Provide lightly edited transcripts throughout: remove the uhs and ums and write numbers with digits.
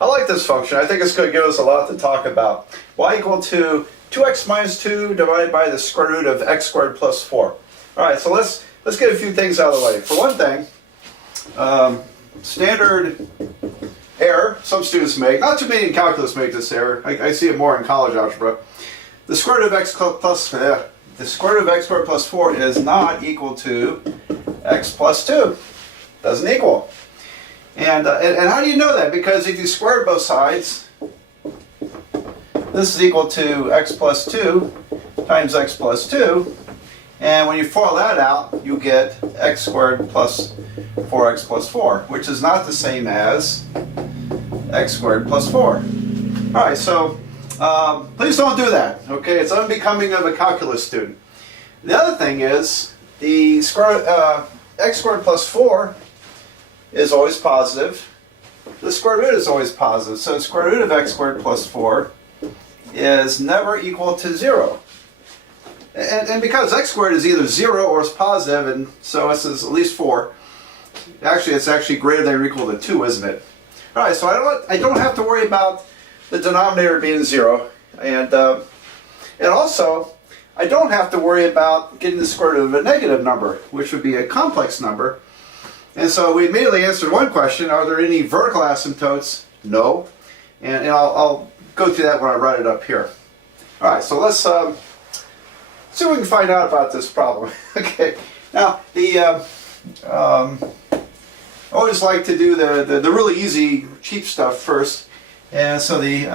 I like this function. I think it's going to give us a lot to talk about. Y equal to 2x minus 2 divided by the square root of x squared plus 4. All right, so let's get a few things out of the way. For one thing, standard error some students make, not too many in calculus make this error. I see it more in college algebra. The square root of x squared plus 4 is not equal to x plus 2. Doesn't equal. And how do you know that? Because if you square both sides, this is equal to x plus 2 times x plus 2. And when you FOIL that out, you get x squared plus 4x plus 4, which is not the same as x squared plus 4. All right, so please don't do that, okay? It's unbecoming of a calculus student. The other thing is the x squared plus 4 is always positive. The square root is always positive. So the square root of x squared plus 4 is never equal to 0. And because x squared is either 0 or it's positive, and so this is at least 4. Actually, it's actually greater than or equal to 2, isn't it? All right, so I don't have to worry about the denominator being 0. And also, I don't have to worry about getting the square root of a negative number, which would be a complex number. And so we immediately answered one question: are there any vertical asymptotes? No. And I'll go through that when I write it up here. All right, so let's see what we can find out about this problem. Okay. Now, I always like to do the really easy, cheap stuff first. And so the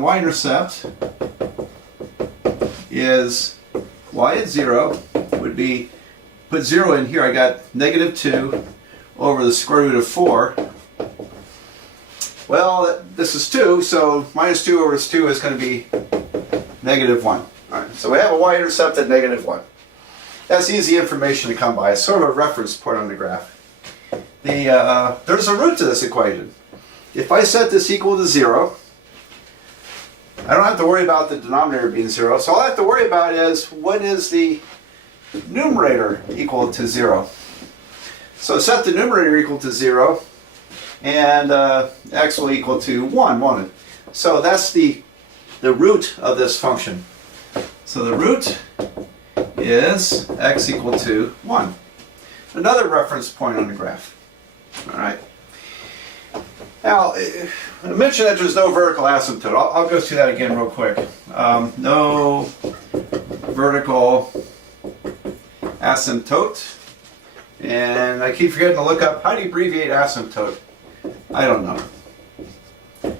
Y-intercept is y at 0 would be, put 0 in here, I got negative 2 over the square root of 4. Well, this is 2, so minus 2 over 2 is going to be negative 1. All right, so we have a Y-intercept at negative 1. That's easy information to come by. It's sort of a reference point on the graph. There's a root to this equation. If I set this equal to 0, I don't have to worry about the denominator being 0. So all I have to worry about is, what is the numerator equal to 0? So set the numerator equal to 0, and x will equal to 1, won't it? So that's the root of this function. So the root is x equal to 1. Another reference point on the graph. All right. Now, I mentioned that there's no vertical asymptote. I'll go through that again real quick. No vertical asymptote. And I keep forgetting to look up, how do you abbreviate asymptote? I don't know.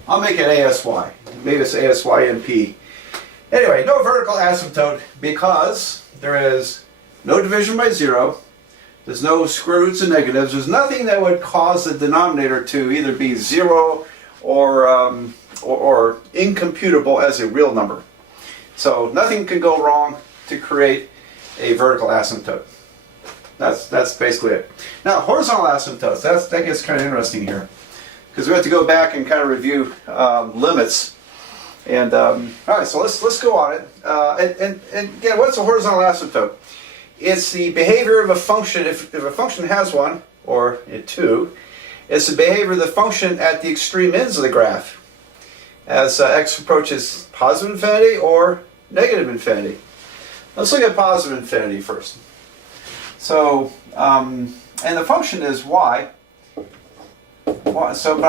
I'll make it ASY. Maybe it's ASYNP. Anyway, no vertical asymptote because there is no division by 0. There's no square roots and negatives. There's nothing that would cause the denominator to either be 0 or incomputable as a real number. So nothing can go wrong to create a vertical asymptote. That's basically it. Now, horizontal asymptotes, that gets kind of interesting here, because we have to go back and kind of review limits. And all right, so let's go on it. And again, what's a horizontal asymptote? It's the behavior of a function, if a function has one, or 2, it's the behavior of the function at the extreme ends of the graph, as x approaches positive infinity or negative infinity. Let's look at positive infinity first. So, and the function is y. So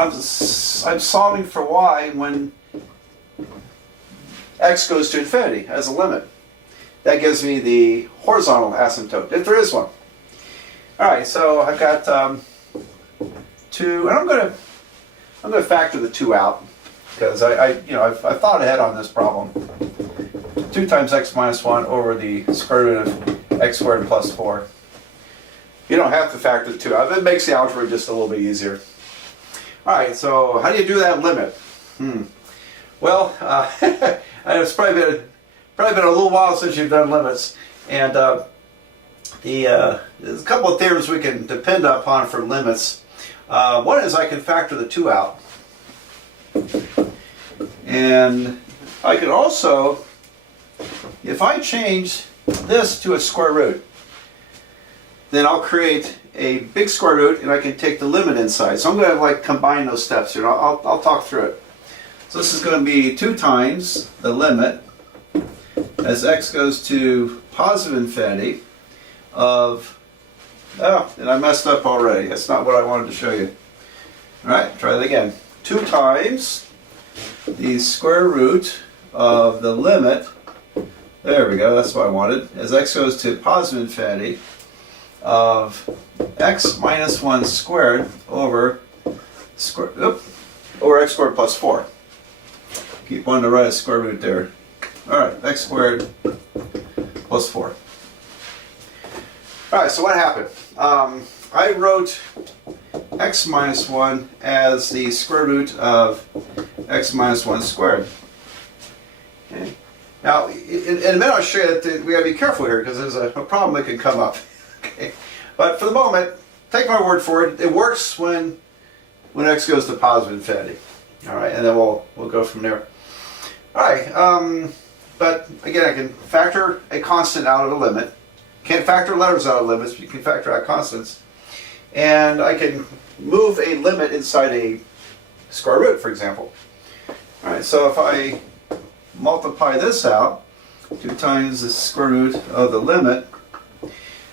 I'm solving for y when x goes to infinity as a limit. That gives me the horizontal asymptote, if there is one. All right, so I've got 2, and I'm going to factor the 2 out because I've thought ahead on this problem. 2 times x minus 1 over the square root of x squared plus 4. You don't have to factor the 2 out. It makes the algebra just a little bit easier. All right, so how do you do that limit? Well, it's probably been a little while since you've done limits, and there's a couple of theorems we can depend upon for limits. One is I can factor the 2 out, and I could also, if I change this to a square root, then I'll create a big square root, and I can take the limit inside. So I'm going to combine those steps here. I'll talk through it. So this is going to be 2 times the limit as x goes to positive infinity of, oh, and I messed up already. That's not what I wanted to show you. All right, try that again. 2 times the square root of the limit, there we go, that's what I wanted, as x goes to positive infinity of x minus 1 squared over x squared plus 4. Keep wanting to write a square root there. Alright, x squared plus 4. Alright, so what happened? I wrote x minus 1 as the square root of x minus 1 squared. Okay. Now, in a minute I'll show you that we got to be careful here because there's a problem that can come up. Okay. But for the moment, take my word for it. It works when x goes to positive infinity. All right, and then we'll go from there. All right, but again, I can factor a constant out of a limit. Can't factor letters out of limits, but you can factor out constants. And I can move a limit inside a square root, for example. All right, so if I multiply this out, 2 times the square root of the limit,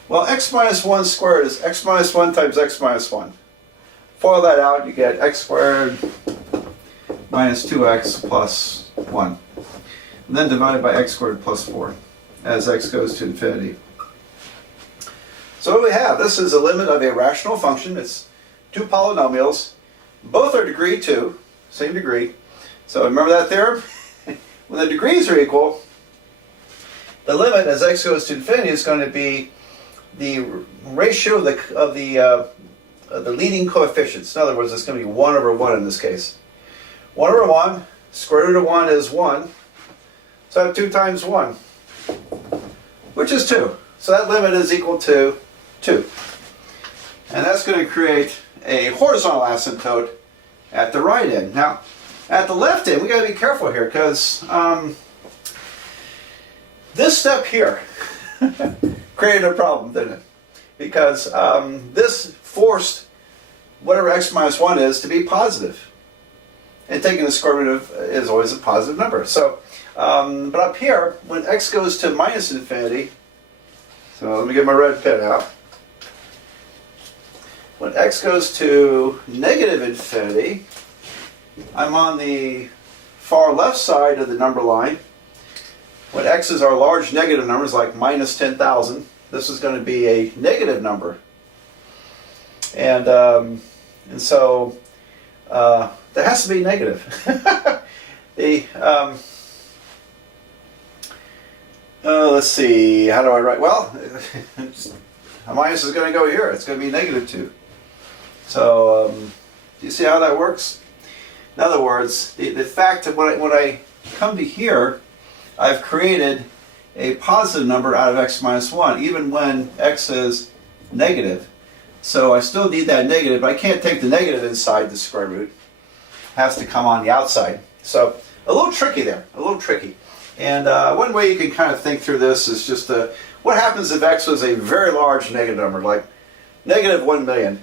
well, x minus 1 squared is x minus 1 times x minus 1. FOIL that out, you get x squared minus 2x plus 1. And then divided by x squared plus 4 as x goes to infinity. So what do we have? This is a limit of a rational function. It's 2 polynomials. Both are degree 2, same degree. So remember that theorem? When the degrees are equal, the limit as x goes to infinity is going to be the ratio of the leading coefficients. In other words, it's going to be 1 over 1 in this case. 1 over 1, square root of 1 is 1. So I have 2 times 1, which is 2. So that limit is equal to 2. And that's going to create a horizontal asymptote at the right end. Now, at the left end, we got to be careful here because this step here created a problem, didn't it? Because this forced whatever x minus 1 is to be positive. And taking the square root of is always a positive number. So, but up here, when x goes to minus infinity, so let me get my red pen out. When x goes to negative infinity, I'm on the far left side of the number line. When x's are large negative numbers like minus 10,000, this is going to be a negative number. And so that has to be negative. Let's see, how do I write? Well, a minus is going to go here. It's going to be negative 2. So do you see how that works? In other words, the fact that when I come to here, I've created a positive number out of x minus 1, even when x is negative. So I still need that negative, but I can't take the negative inside the square root. It has to come on the outside. So a little tricky there, a little tricky. And one way you can kind of think through this is just what happens if x was a very large negative number, like negative 1 million?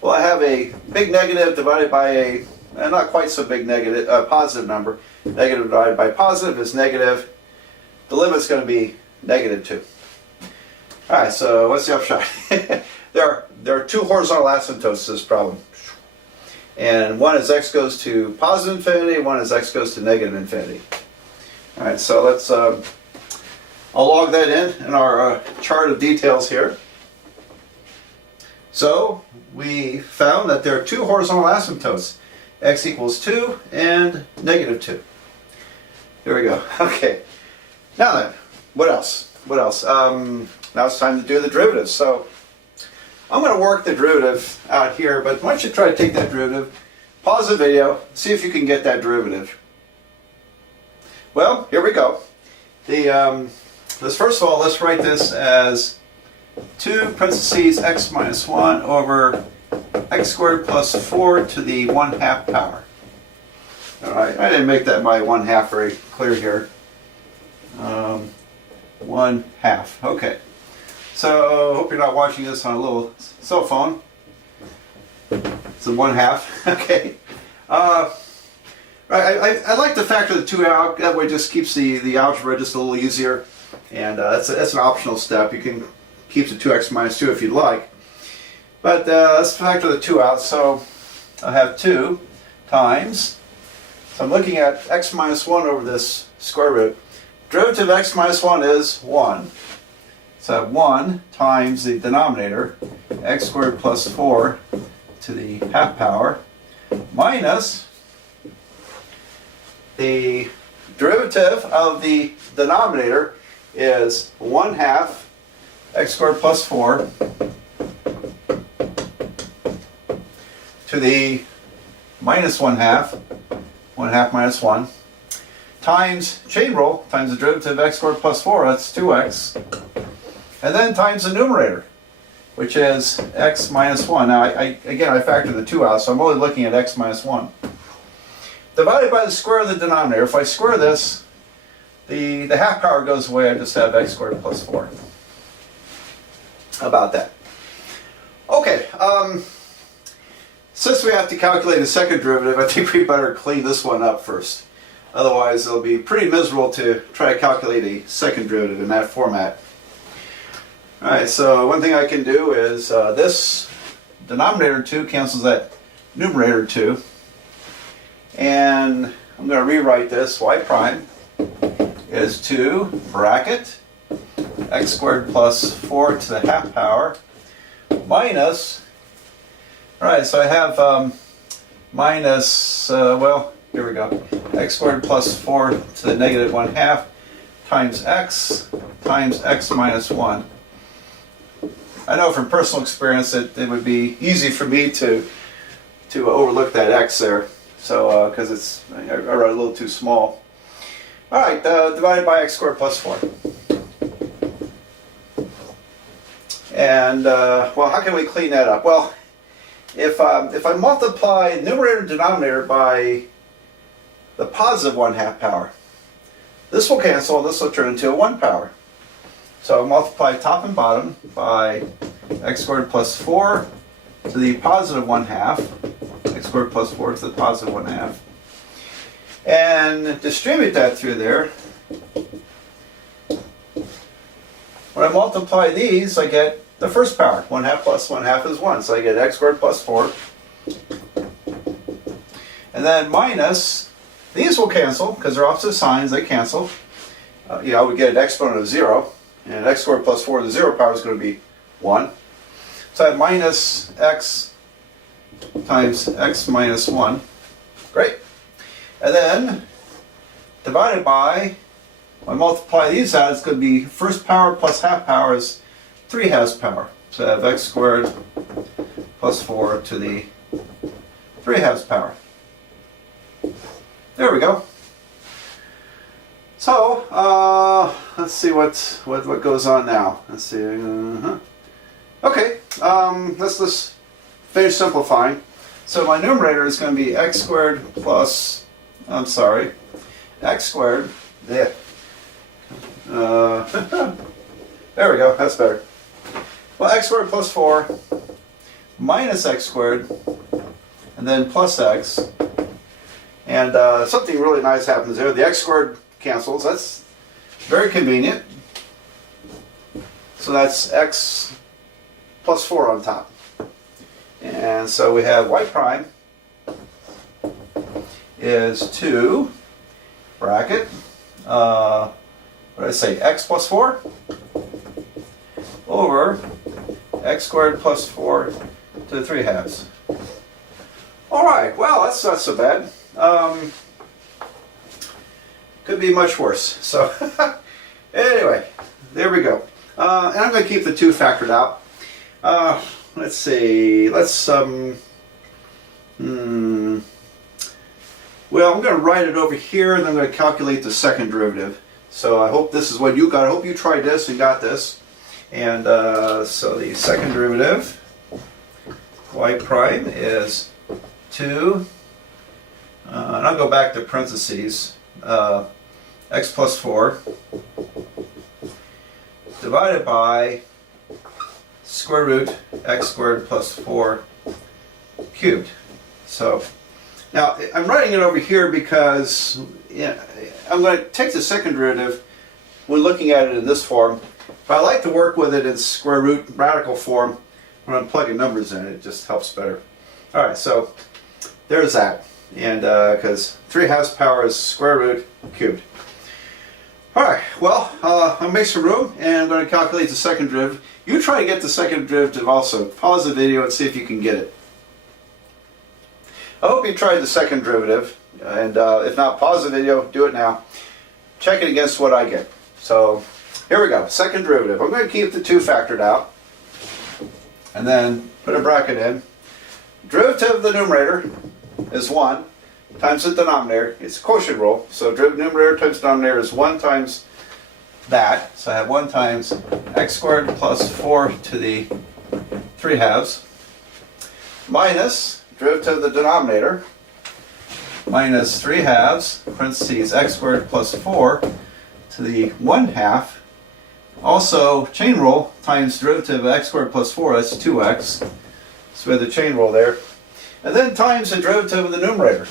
Well, I have a big negative divided by a not quite so big negative, positive number. Negative divided by positive is negative. The limit's going to be negative 2. All right, so what's the upshot? There are 2 horizontal asymptotes to this problem. And one is x goes to positive infinity, one is x goes to negative infinity. All right, so let's, I'll log that in our chart of details here. So we found that there are 2 horizontal asymptotes, x equals 2 and negative 2. Here we go. Okay. Now then, what else? What else? Now it's time to do the derivative. So I'm going to work the derivative out here, but why don't you try to take that derivative, pause the video, see if you can get that derivative. Well, here we go. First of all, let's write this as 2 parentheses x minus 1 over x squared plus 4 to the 1/2 power. All right, I didn't make that my 1/2 very clear here. 1/2. Okay. So hope you're not watching this on a little cell phone. It's a 1/2. Okay. All I like to factor the 2 out. That way it just keeps the algebra just a little easier. And that's an optional step. You can keep the 2x minus 2 if you'd like. But let's factor the 2 out. So I have 2 times. So I'm looking at x minus 1 over this square root. Derivative of x minus 1 is 1. So I have 1 times the denominator, x squared plus 4 to the half power, minus the derivative of the denominator is 1/2 x squared plus 4 to the minus 1/2, 1/2 minus 1, times chain rule, times the derivative of x squared plus 4, that's 2x, and then times the numerator, which is x minus 1. Now, again, I factored the 2 out, so I'm only looking at x minus 1. Divided by the square of the denominator. If I square this, the half power goes away. I just have x squared plus 4. How about that? Okay, since we have to calculate a second derivative, I think we better clean this one up first. Otherwise, it'll be pretty miserable to try to calculate a second derivative in that format. Alright, so one thing I can do is this denominator 2 cancels that numerator 2. And I'm going to rewrite this. Y prime is 2 bracket x squared plus 4 to the half power minus, alright, so I have minus, well, here we go, x squared plus 4 to the negative 1/2 times x minus 1. I know from personal experience that it would be easy for me to overlook that x there. So, because I wrote a little too small. Alright, divided by x squared plus 4. And, well, how can we clean that up? Well, if I multiply numerator and denominator by the positive 1/2 power, this will cancel and this will turn into a 1 power. So I'll multiply top and bottom by x squared plus 4 to the positive 1/2. X squared plus 4 to the positive 1/2, and distribute that through there. When I multiply these, I get the first power. 1/2 plus 1/2 is 1, so I get x squared plus 4. And then minus, these will cancel, because they're opposite signs, they cancel. You know, we get an exponent of 0, and x squared plus 4 to the 0 power is going to be 1. So I have minus x times x minus 1. Great. And then divided by, when I multiply these out, it's going to be first power plus half power is 3/2 power. So I have x squared plus 4 to the 3/2 power. There we go. So let's see what goes on now. Let's see. Okay. Let's finish simplifying. So my numerator is going to be x squared plus, x squared, there. There we go, that's better. Well, x squared plus 4 minus x squared, and then plus x. And something really nice happens there. The x squared cancels. That's very convenient. So that's x plus 4 on top. And so we have y prime is 2 bracket, what did I say, x plus 4 over x squared plus 4 to the 3/2. Alright, well, that's not so bad. Could be much worse. So anyway, there we go. And I'm going to keep the 2 factored out. Let's see, well, I'm going to write it over here, and I'm going to calculate the second derivative. So I hope this is what you got. I hope you tried this and got this. And so the second derivative, y prime, is 2, and I'll go back to parentheses, x plus 4, divided by square root x squared plus 4 cubed. So Now, I'm writing it over here because I'm going to take the second derivative when looking at it in this form, but I like to work with it in square root radical form when I'm plugging numbers in. It just helps better. All right, so there's that. And because 3/2 power is square root cubed. All right, well, I'll make some room and I'm going to calculate the second derivative. You try to get the second derivative also. Pause the video and see if you can get it. I hope you tried the second derivative, and if not, pause the video, do it now. Check it against what I get. So here we go, second derivative. I'm going to keep the 2 factored out, and then put a bracket in. Derivative of the numerator is 1 times the denominator. It's a quotient rule, so derivative numerator times denominator is 1 times that. So I have 1 times x squared plus 4 to the 3/2 minus derivative of the denominator minus 3/2 parentheses x squared plus 4 to the 1/2. Also chain rule times derivative of x squared plus 4, that's 2x. So we have the chain rule there. And then times the derivative of the numerator.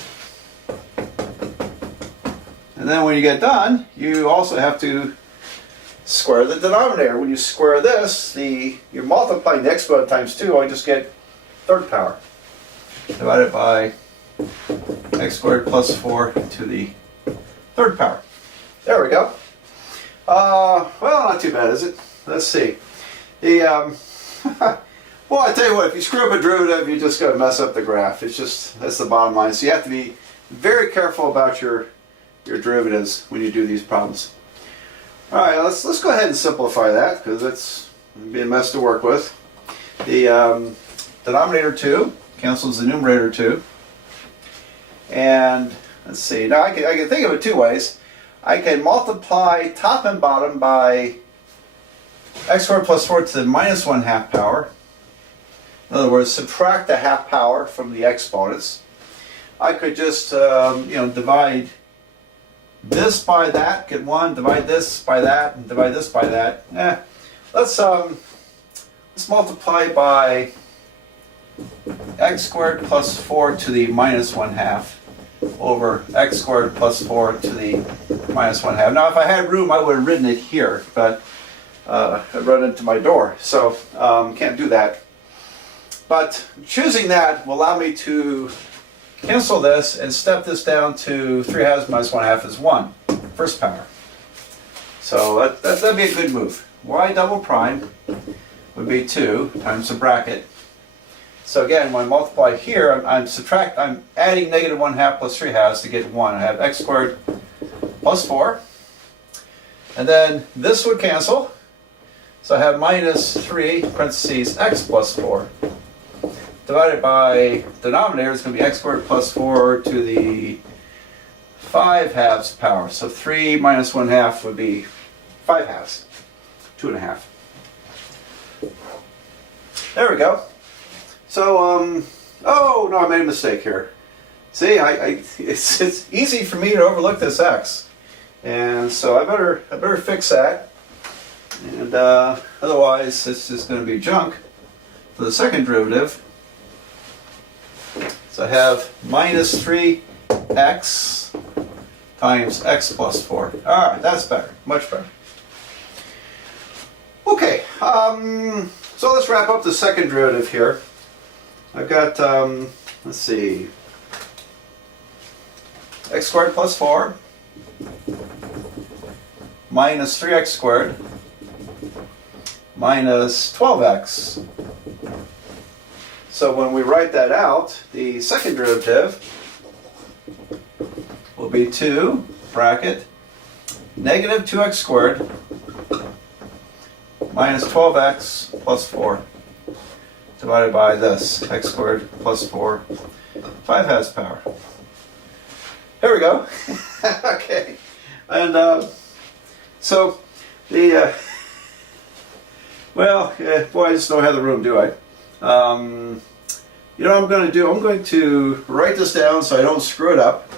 And then when you get done, you also have to square the denominator. When you square this, you're multiplying the exponent times 2, I just get third power. Divided by x squared plus 4 to the third power. There we go. Well, not too bad, is it? Let's see. Well, I tell you what, if you screw up a derivative, you're just going to mess up the graph. It's just, that's the bottom line. So you have to be very careful about your derivatives when you do these problems. All right, let's go ahead and simplify that because it's going to be a mess to work with. The denominator 2 cancels the numerator 2. And let's see, now I can think of it 2 ways. I can multiply top and bottom by x squared plus 4 to the minus 1/2 power. In other words, subtract the 1/2 power from the exponents. I could just divide this by that, get 1, divide this by that, and divide this by that. Let's multiply by x squared plus 4 to the minus 1/2 over x squared plus 4 to the minus 1/2. Now if I had room I would have written it here, but I run into my door, so can't do that. But choosing that will allow me to cancel this and step this down to 3/2 minus 1/2 is 1, first power. So that'd be a good move. Y double prime would be 2 times the bracket. So again, when I multiply here, I'm adding negative 1/2 plus 3/2 to get 1. I have x squared plus 4. And then this would cancel. So I have minus 3 parentheses x plus 4. Divided by denominator is going to be x squared plus 4 to the 5/2 power. So 3 minus 1/2 would be 5/2, 2.5. There we go. So, oh no, I made a mistake here. See, it's easy for me to overlook this x, and so I better fix that. And otherwise, it's just going to be junk for the second derivative. So I have minus 3x times x plus 4. All right, that's better, much better. Okay, so let's wrap up the second derivative here. I've got, let's see, x squared plus 4 minus 3x squared minus 12x. So when we write that out, the second derivative will be 2 bracket negative 2x squared minus 12x plus 4 divided by this, x squared plus 4, 5/2 power. There we go. Okay. And so the, boy, I just don't have the room, do I? You know what I'm going to do? I'm going to write this down so I don't screw it up.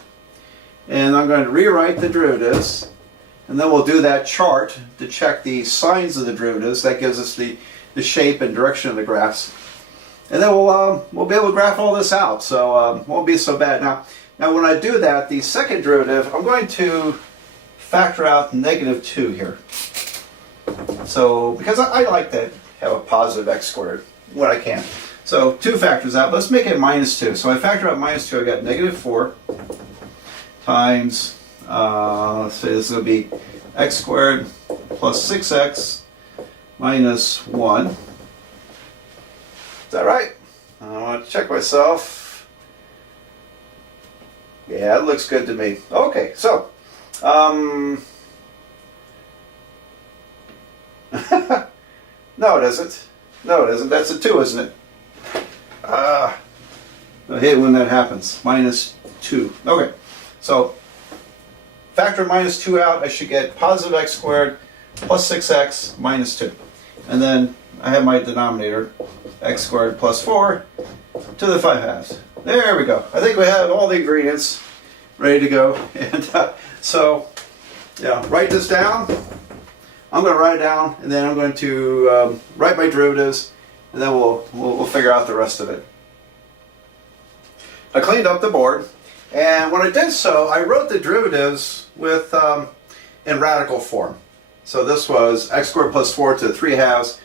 And I'm going to rewrite the derivatives. And then we'll do that chart to check the signs of the derivatives. That gives us the shape and direction of the graphs. And then we'll be able to graph all this out, so won't be so bad. Now when I do that, the second derivative, I'm going to factor out -2 here. So, because I like to have a positive x squared when I can. So 2 factors out. Let's make it -2. So I factor out -2. I got -4 times, let's say this is going to be x squared plus 6x minus 1. Is that right? I want to check myself. Yeah, it looks good to me. Okay, so no, it isn't. No, it isn't. That's a 2, isn't it? I hate when that happens. -2. Okay, so factor -2 out. I should get positive x squared plus 6x minus 2. And then I have my denominator, x squared plus 4 to the 5/2. There we go. I think we have all the ingredients ready to go. And so, yeah, write this down. I'm going to write it down, and then I'm going to write my derivatives, and then we'll figure out the rest of it. I cleaned up the board, and when I did so, I wrote the derivatives with in radical form. So this was x squared plus 4 to the 3/2.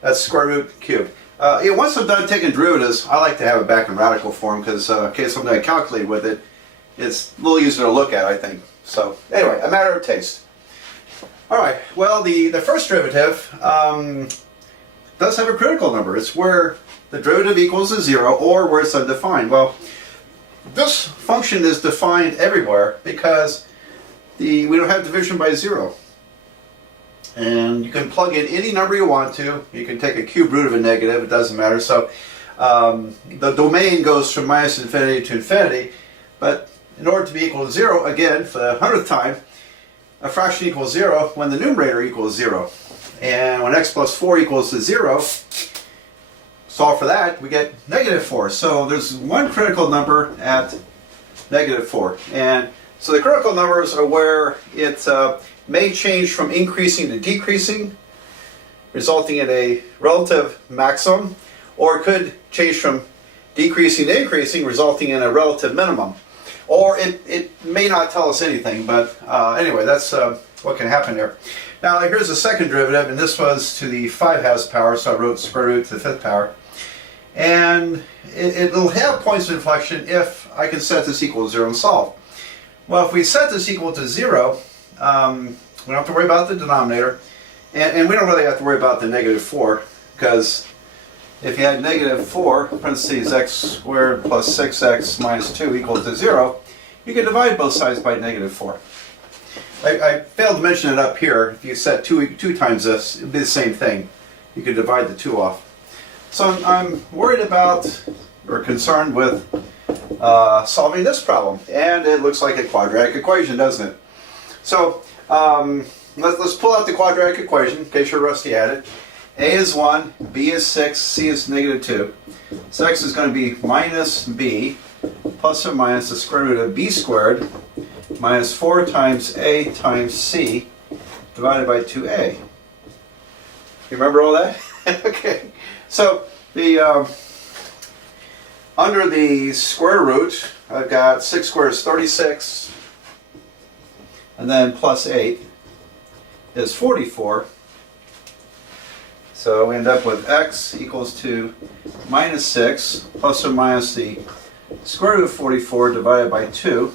That's square root cubed. Once I'm done taking derivatives, I like to have it back in radical form because in case I'm going to calculate with it, it's a little easier to look at, I think. So anyway, a matter of taste. All right, well, the first derivative does have a critical number. It's where the derivative equals to 0 or where it's undefined. Well, this function is defined everywhere because we don't have division by 0. And you can plug in any number you want to. You can take a cube root of a negative, it doesn't matter. So the domain goes from -infinity to infinity, but in order to be equal to 0, again, for the 100th time, a fraction equals 0 when the numerator equals 0. And when x plus 4 equals to 0, solve for that, we get -4. So there's one critical number at -4. And so the critical numbers are where it may change from increasing to decreasing, resulting in a relative maximum, or it could change from decreasing to increasing, resulting in a relative minimum. Or it may not tell us anything, but anyway, that's what can happen here. Now here's the second derivative, and this was to the 5/2 power, so I wrote square root to the 5th power. And it'll have points of inflection if I can set this equal to 0 and solve. Well, if we set this equal to 0, we don't have to worry about the denominator, and we don't really have to worry about the -4, because if you had -4, parentheses x squared plus 6x minus 2 equals to 0, you can divide both sides by -4. I failed to mention it up here. If you set 2 times this, it would be the same thing. You could divide the 2 off. So I'm worried about, or concerned with, solving this problem. And it looks like a quadratic equation, doesn't it? So let's pull out the quadratic equation, in case you're rusty at it. A is 1, B is 6, C is -2. So x is going to be minus b plus or minus the square root of b squared minus 4 times a times c divided by 2a. You remember all that? Okay. So the under the square root, I've got 6 squared is 36, and then plus 8 is 44. So we end up with x equals to -6 plus or minus the square root of 44 divided by 2.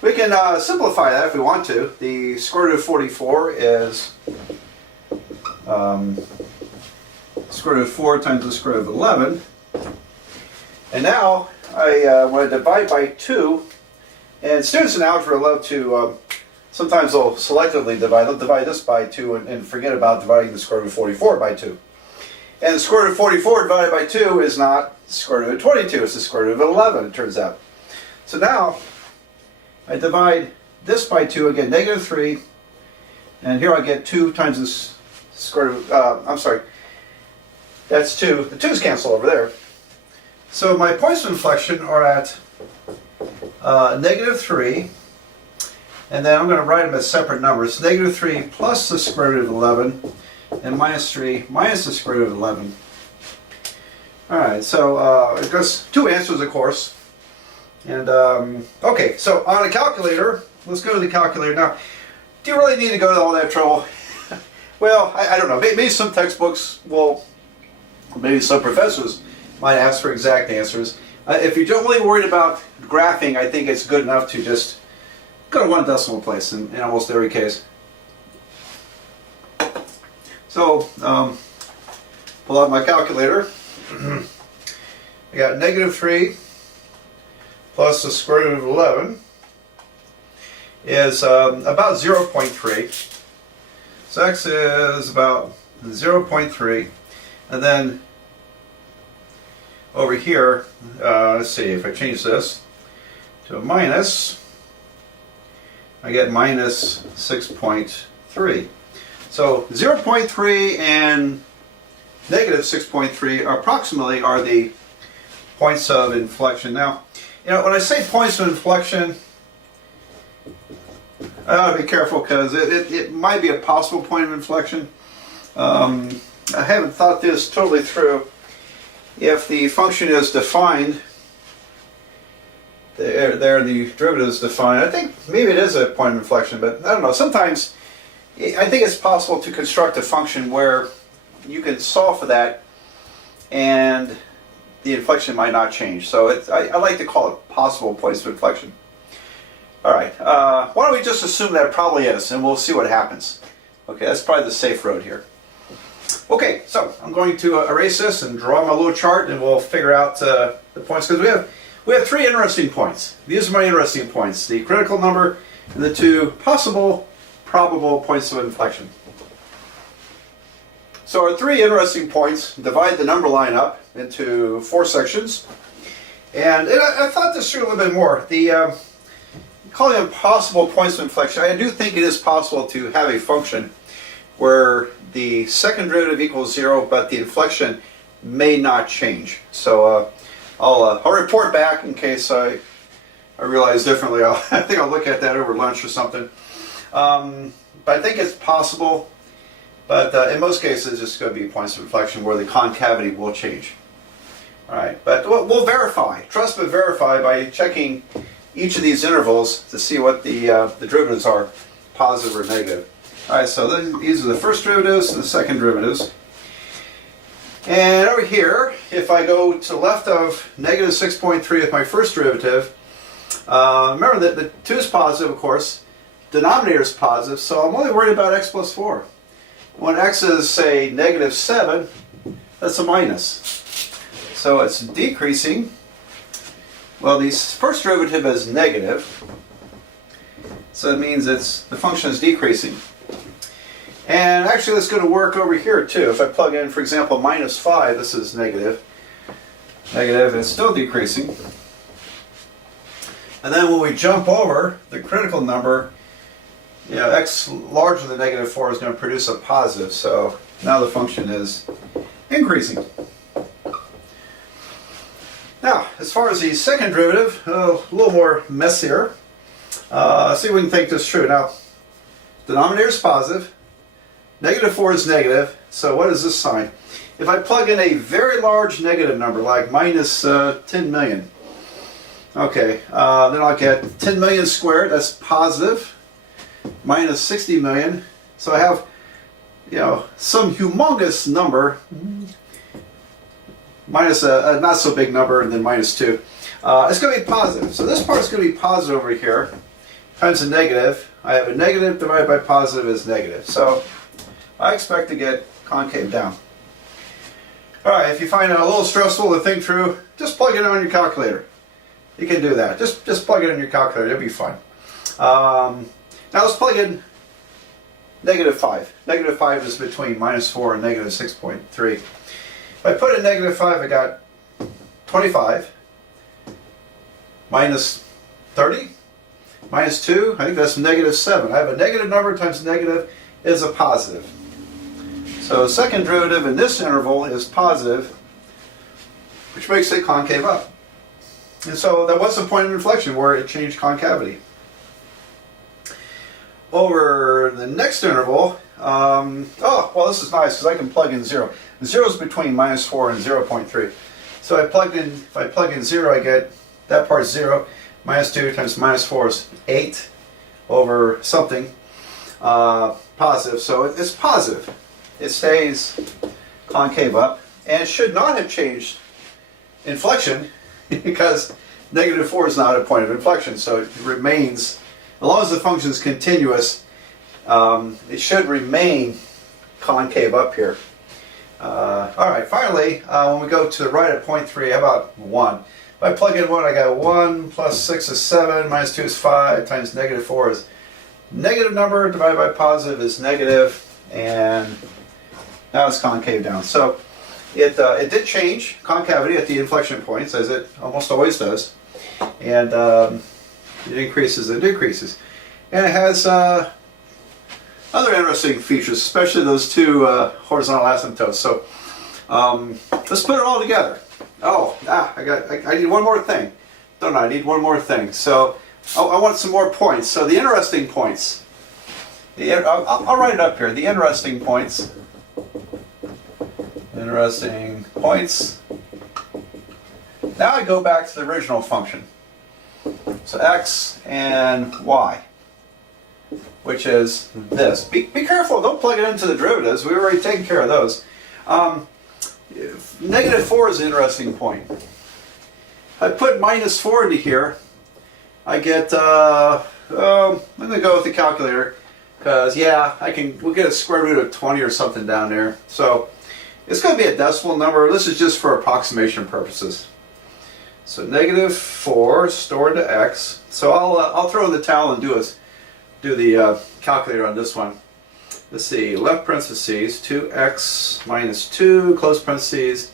We can simplify that if we want to. The square root of 44 is square root of 4 times the square root of 11. And now I want to divide by 2. And students in algebra love to, sometimes they'll selectively divide. They'll divide this by 2 and forget about dividing the square root of 44 by 2. And the square root of 44 divided by 2 is not the square root of 22. It's the square root of 11, it turns out. So now I divide this by 2, I get -3. And here I get 2 times the square root, I'm sorry, that's 2. The 2's cancel over there. So my points of inflection are at -3. And then I'm going to write them as separate numbers. -3 plus the square root of 11 and -3 minus the square root of 11. All right, so it goes two answers, of course. And okay, so on a calculator, let's go to the calculator now. Do you really need to go to all that trouble? Well, I don't know. Maybe some textbooks will, maybe some professors might ask for exact answers. If you're really worried about graphing, I think it's good enough to just go to one decimal place in almost every case. So, pull out my calculator. I got -3 plus the square root of 11 is about 0.3. So x is about 0.3. And then over here, let's see, if I change this to a minus, I get minus 6.3. So 0.3 and negative 6.3 approximately are the points of inflection. Now, you know, when I say points of inflection, I ought to be careful because it might be a possible point of inflection. I haven't thought this totally through. If the function is defined, there the derivative is defined, I think maybe it is a point of inflection, but I don't know. Sometimes I think it's possible to construct a function where you can solve for that and the inflection might not change. So I like to call it possible points of inflection. All right, why don't we just assume that it probably is, and we'll see what happens. Okay, that's probably the safe road here. Okay, so I'm going to erase this and draw my little chart, and we'll figure out the points, because we have three interesting points. These are my interesting points: the critical number and the two possible probable points of inflection. So our three interesting points divide the number line up into 4 sections, and I thought this through a little bit more. Calling them possible points of inflection, I do think it is possible to have a function where the second derivative equals 0, but the inflection may not change. So I'll report back in case I realize differently. I think I'll look at that over lunch or something. But I think it's possible, but in most cases it's going to be points of inflection where the concavity will change. All right, but we'll verify, trust but verify, by checking each of these intervals to see what the derivatives are, positive or negative. All right, so these are the first derivatives and the second derivatives. And over here, if I go to the left of negative 6.3 with my first derivative, remember that the 2 is positive, of course, denominator is positive, so I'm only worried about x plus 4. When x is, say, negative 7, that's a minus. So it's decreasing. Well, the first derivative is negative, so it means the function is decreasing. And actually that's going to work over here too. If I plug in, for example, minus 5, this is negative. Negative, it's still decreasing. And then when we jump over the critical number, you know, x larger than negative 4 is going to produce a positive, so now the function is increasing. Now, as far as the second derivative, a little more messier. See if we can think this through. Now, denominator is positive, negative 4 is negative, so what is this sign? If I plug in a very large negative number, like minus 10 million, okay, then I'll get 10 million squared, that's positive, minus 60 million, so I have, you know, some humongous number, minus a not so big number, and then minus 2. It's going to be positive. So this part is going to be positive over here, times a negative. I have a negative divided by positive is negative. So I expect to get concave down. Alright, if you find it a little stressful to think through, just plug it on your calculator. You can do that. Just plug it in your calculator. It'll be fine. Now let's plug in negative 5. Negative 5 is between minus 4 and negative 6.3. If I put in negative 5, I got 25, minus 30, minus 2, I think that's negative 7. I have a negative number times negative is a positive. So second derivative in this interval is positive, which makes it concave up. And so that was the point of inflection where it changed concavity. Over the next interval, oh, well, this is nice because I can plug in 0. 0 is between minus 4 and 0.3. So if I plug in 0, I get that part 0. Minus 2 times minus 4 is 8 over something positive. So it's positive. It stays concave up, and it should not have changed inflection because negative 4 is not a point of inflection. So it remains, as long as the function is continuous, it should remain concave up here. Alright, finally, when we go to the right at point 3, how about 1? If I plug in 1, I got 1 plus 6 is 7, minus 2 is 5, times negative 4 is negative number, divided by positive is negative, and now it's concave down. So it did change concavity at the inflection points, as it almost always does, and it increases and decreases. And it has other interesting features, especially those two horizontal asymptotes. So let's put it all together. Oh, I need one more thing. Don't I? I need one more thing. So I want some more points. So the interesting points. I'll write it up here. The interesting points. Interesting points. Now I go back to the original function. So x and y, which is this. Be careful, don't plug it into the derivatives. We've already taken care of those. Negative 4 is an interesting point. I put minus 4 into here. I get, I'm going to go with the calculator, because yeah, we'll get a square root of 20 or something down there. So it's going to be a decimal number. This is just for approximation purposes. So negative 4 stored to x. So I'll throw in the towel and do the calculator on this one. Let's see, left parentheses, 2x minus 2, close parentheses,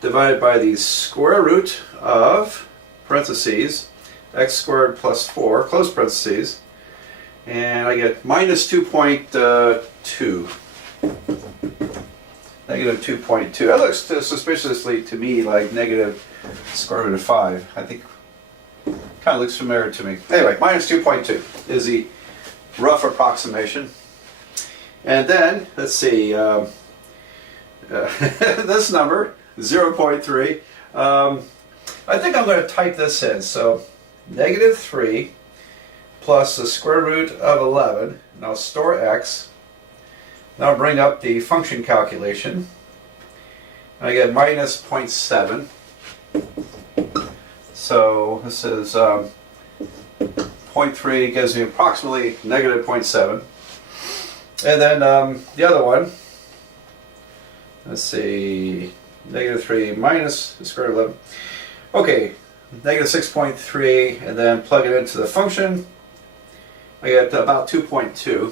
divided by the square root of, parentheses, x squared plus 4, close parentheses, and I get minus 2.2. Negative 2.2. That looks suspiciously to me like negative square root of 5. I think kind of looks familiar to me. Anyway, minus 2.2 is the rough approximation. And then, let's see, this number, 0.3, I think I'm going to type this in. So, negative 3 plus the square root of 11. Now store x. Now bring up the function calculation. I get minus 0.7. So this is 0.3 gives me approximately negative 0.7. And then the other one, let's see, negative 3 minus the square root of 11. Okay, negative 6.3, and then plug it into the function. I get about 2.2.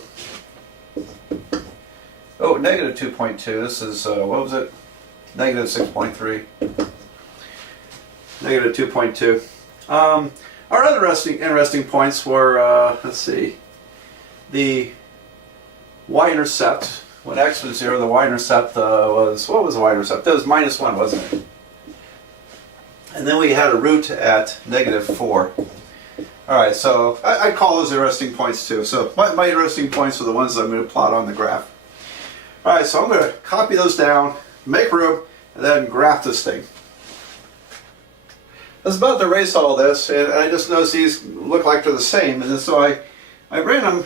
Oh, negative 2.2. This is, what was it? Negative 6.3. Negative 2.2. Our other interesting points were, let's see, the Y-intercept. When x was 0, the Y-intercept was, what was the Y-intercept? That was minus 1, wasn't it? And then we had a root at negative 4. Alright, so I call those interesting points too. So my interesting points are the ones I'm going to plot on the graph. Alright, so I'm going to copy those down, make room, and then graph this thing. I was about to erase all this, and I just noticed these look like they're the same, and so I ran them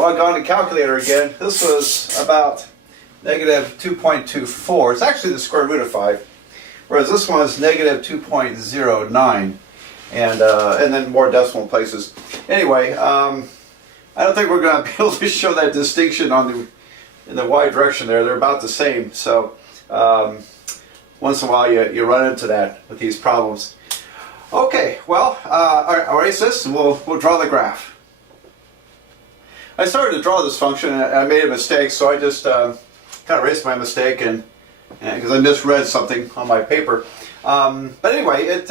on the calculator again. This was about negative 2.24. It's actually the square root of 5, whereas this one is negative 2.09, and then more decimal places. Anyway, I don't think we're going to be able to show that distinction in the y direction there. They're about the same. So once in a while you run into that with these problems. Okay, well, I'll erase this and we'll draw the graph. I started to draw this function and I made a mistake, so I just kind of erased my mistake and because I misread something on my paper. But anyway,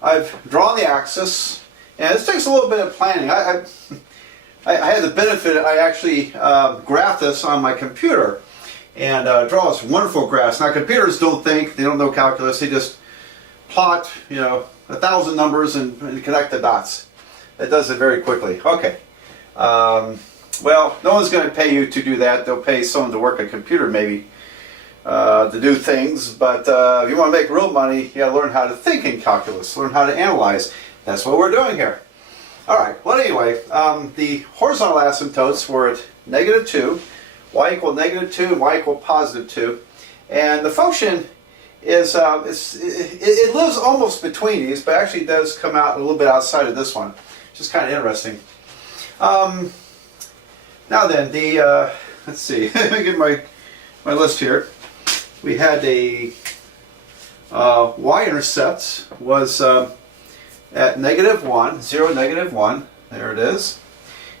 I've drawn the axis, and this takes a little bit of planning. I had the benefit, I actually graphed this on my computer and draw this wonderful graphs. Now computers don't think, they don't know calculus, they just plot, 1,000 numbers and connect the dots. It does it very quickly. Okay. Well, no one's going to pay you to do that. They'll pay someone to work a computer maybe. to do things, but if you want to make real money, you got to learn how to think in calculus, learn how to analyze. That's what we're doing here. All right. Well, anyway, the horizontal asymptotes were at -2, y equal -2, and y equal +2, and the function is it lives almost between these, but actually does come out a little bit outside of this one, which is kind of interesting. Now then, let's see. Let me get my list here. We had a Y-intercepts was at -1, 0, -1. There it is.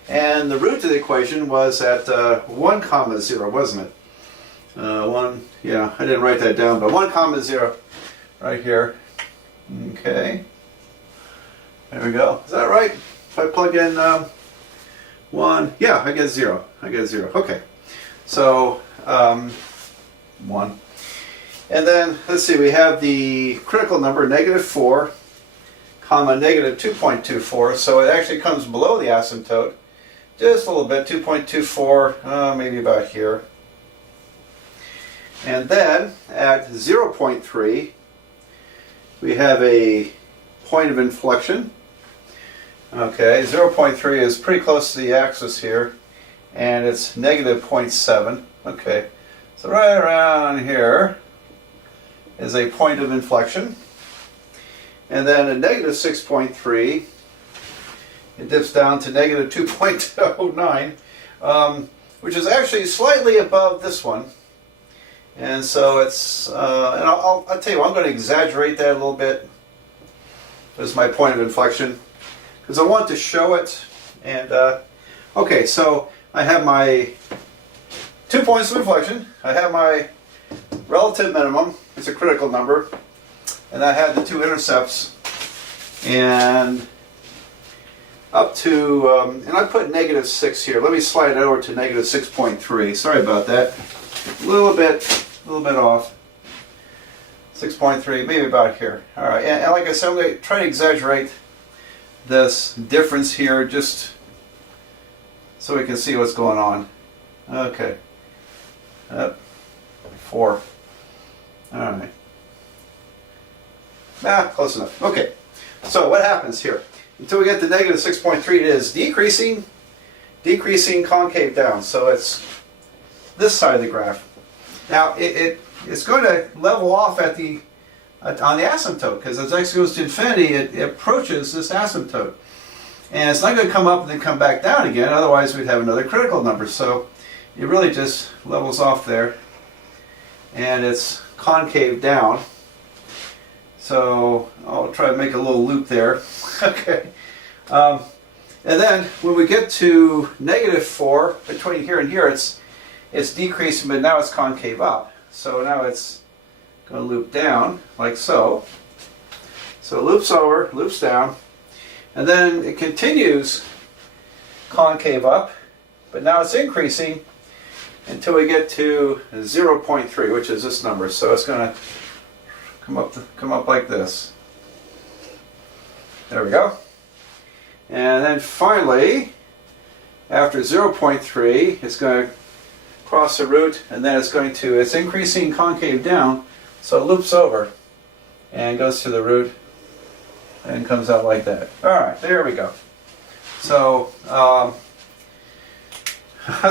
And the root of the equation was at 1, 0, wasn't it? 1, yeah, I didn't write that down, but 1, 0 right here. Okay. There we go. Is that right? If I plug in 1, yeah, I get 0. I get 0. Okay. So, 1. And then, let's see, we have the critical number, -4, comma, -2.24. So it actually comes below the asymptote. Just a little bit, 2.24, maybe about here. And then, at 0.3, we have a point of inflection. Okay, 0.3 is pretty close to the axis here, and it's -0.7. Okay, so right around here is a point of inflection. And then at -6.3, it dips down to -2.09, which is actually slightly above this one. And so it's, and I'll tell you, I'm going to exaggerate that a little bit. There's my point of inflection, because I want to show it. And okay, so I have my 2 points of inflection. I have my relative minimum. It's a critical number. And I have the 2 intercepts. And up to, and I put -6 here. Let me slide it over to -6.3. Sorry about that. A little bit off. 6.3, maybe about here. All right, and like I said, I'm going to try to exaggerate this difference here just so we can see what's going on. Okay. 4. All right. Close enough. Okay. So what happens here? Until we get to -6.3, it is decreasing concave down. So it's this side of the graph. Now it's going to level off at on the asymptote, because as x goes to infinity, it approaches this asymptote, and it's not going to come up and then come back down again. Otherwise, we'd have another critical number. So it really just levels off there, and it's concave down. So I'll try to make a little loop there. Okay. And then when we get to -4, between here and here, it's decreasing, but now it's concave up. So now it's going to loop down, like so. So it loops over, loops down, and then it continues concave up, but now it's increasing until we get to 0.3, which is this number. So it's going to come up like this. There we go. And then finally, after 0.3, it's going to cross the root, and then it's increasing concave down, so it loops over and goes to the root and comes out like that. All right, there we go. So I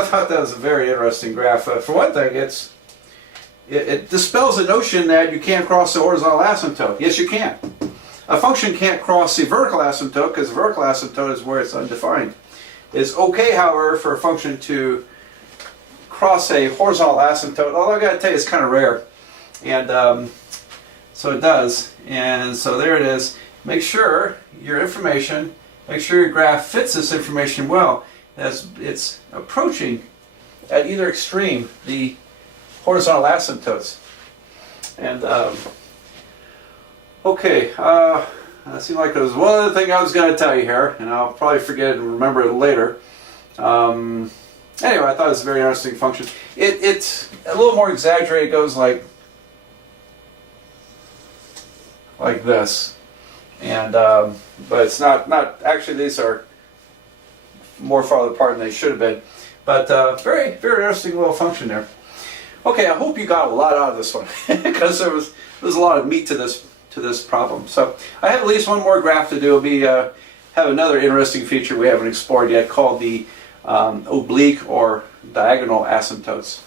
thought that was a very interesting graph. For one thing, it dispels the notion that you can't cross the horizontal asymptote. Yes, you can. A function can't cross the vertical asymptote, because the vertical asymptote is where it's undefined. It's okay, however, for a function to cross a horizontal asymptote, although I got to tell you, it's kind of rare. And so it does. And so there it is. Make sure your graph fits this information well, as it's approaching at either extreme the horizontal asymptotes. And okay, it seemed like there was one other thing I was going to tell you here, and I'll probably forget and remember it later. Anyway, I thought it was a very interesting function. It's a little more exaggerated. It goes like this, and but it's not actually. These are more farther apart than they should have been, but very interesting little function there. Okay, I hope you got a lot out of this one because there's a lot of meat to this problem. So I have at least one more graph to do. We have another interesting feature we haven't explored yet called the oblique or diagonal asymptotes.